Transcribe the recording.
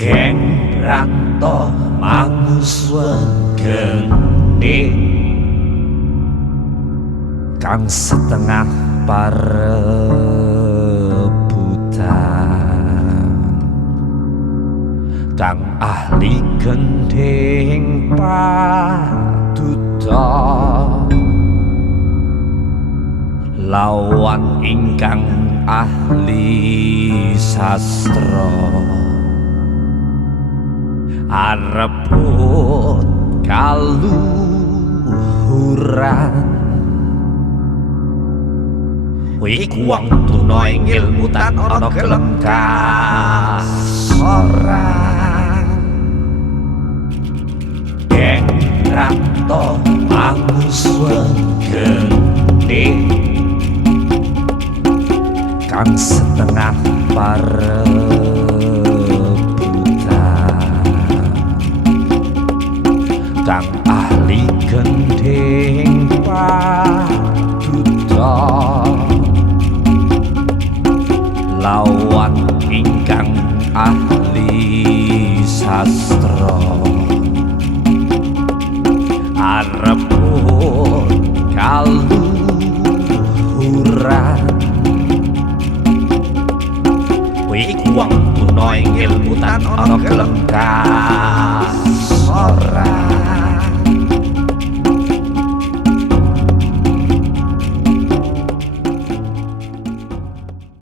Geng ranto manguswegene kang setengah parebutan kang ahli gending paduta lawan ingkang ahli sastra arebut kaluhuran iku wong tuna ing ilmu tan ana gelem kasoran Geng ranto manguswegene kang setengah kang ahli gending paduta lawan ingkang ahli sastra arebut kaluhuran iku wong tuna ing ilmu tan ana gelem kasoran